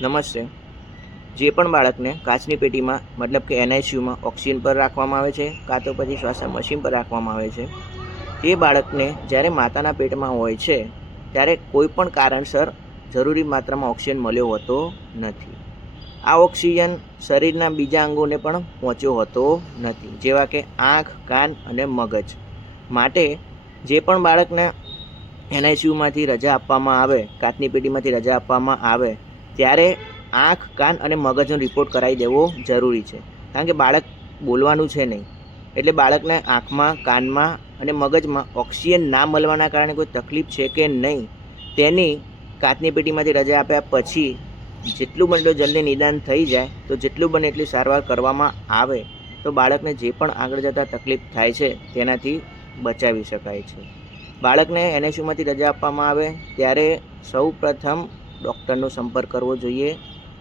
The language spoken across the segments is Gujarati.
નમસ્તે. જે પણ બાળકને કાચની પેટીમાં, મતલબ કે એનઆઈસીયુમાં ઓક્સિજન પર રાખવામાં આવે છે, કાં તો પછી શ્વાસ મશીન પર રાખવામાં આવે છે તે બાળકને જ્યારે માતાના પેટમાં હોય છે, ત્યારે કોઈ પણ કારણસર જરૂરી માત્રામાં ઓક્સિજન મળ્યો હોતો નથી. આ ઓક્સિજન શરીરના બીજા અંગોને પણ પહોંચ્યો હોતો નથી, જેવા કે આંખ, કાન અને મગજ. માટે જે પણ બાળકને એનઆઈસીયુમાંથી રજા આપવામાં આવે, કાચની પેટીમાંથી રજા આપવામાં આવે ત્યારે આંખ, કાન અને મગજનો રિપોર્ટ કરાવી દેવો જરૂરી છે. કારણ કે બાળક બોલવાનું છે નહીં. એટલે બાળકને આંખમાં, કાનમાં અને મગજમાં ઓક્સિજન ના મળવાના કારણે કોઈ તકલીફ છે કે નહીં, તેની કાચની પેટીમાંથી રજા આપ્યા પછી જેટલું બને એટલું જલ્દી નિદાન થઈ જાય, તો જેટલું બને એટલી સારવાર કરવામાં આવે, તો બાળકને જે પણ આગળ જતાં તકલીફ થાય છે, તેનાથી બચાવી શકાય છે. બાળકને એનએસયુમાંથી રજા આપવામાં આવે ત્યારે સૌ પ્રથમ ડૉક્ટરનો સંપર્ક કરવો જોઈએ.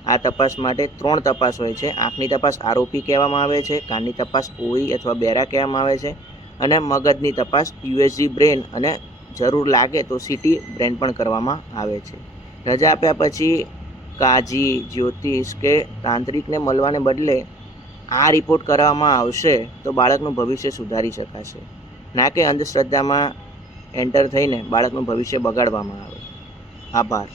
આ તપાસ માટે ત્રણ તપાસ હોય છે. આંખની તપાસ આરોપી કહેવામાં આવે છે, કાનની તપાસ ઓઈ અથવા બેરા કહેવામાં આવે છે અને મગજની તપાસ યુએસજી બ્રેન અને જરૂર લાગે તો સીટી બ્રેન પણ કરવામાં આવે છે. રજા આપ્યા પછી કાજી, જ્યોતિષ કે તાંત્રિકને મળવાને બદલે આ રિપોર્ટ કરવામાં આવશે તો બાળકનું ભવિષ્ય સુધારી શકાશે. ના કે અંધશ્રદ્ધામાં એન્ટર થઈને બાળકનું ભવિષ્ય બગાડવામાં આવે. આભાર.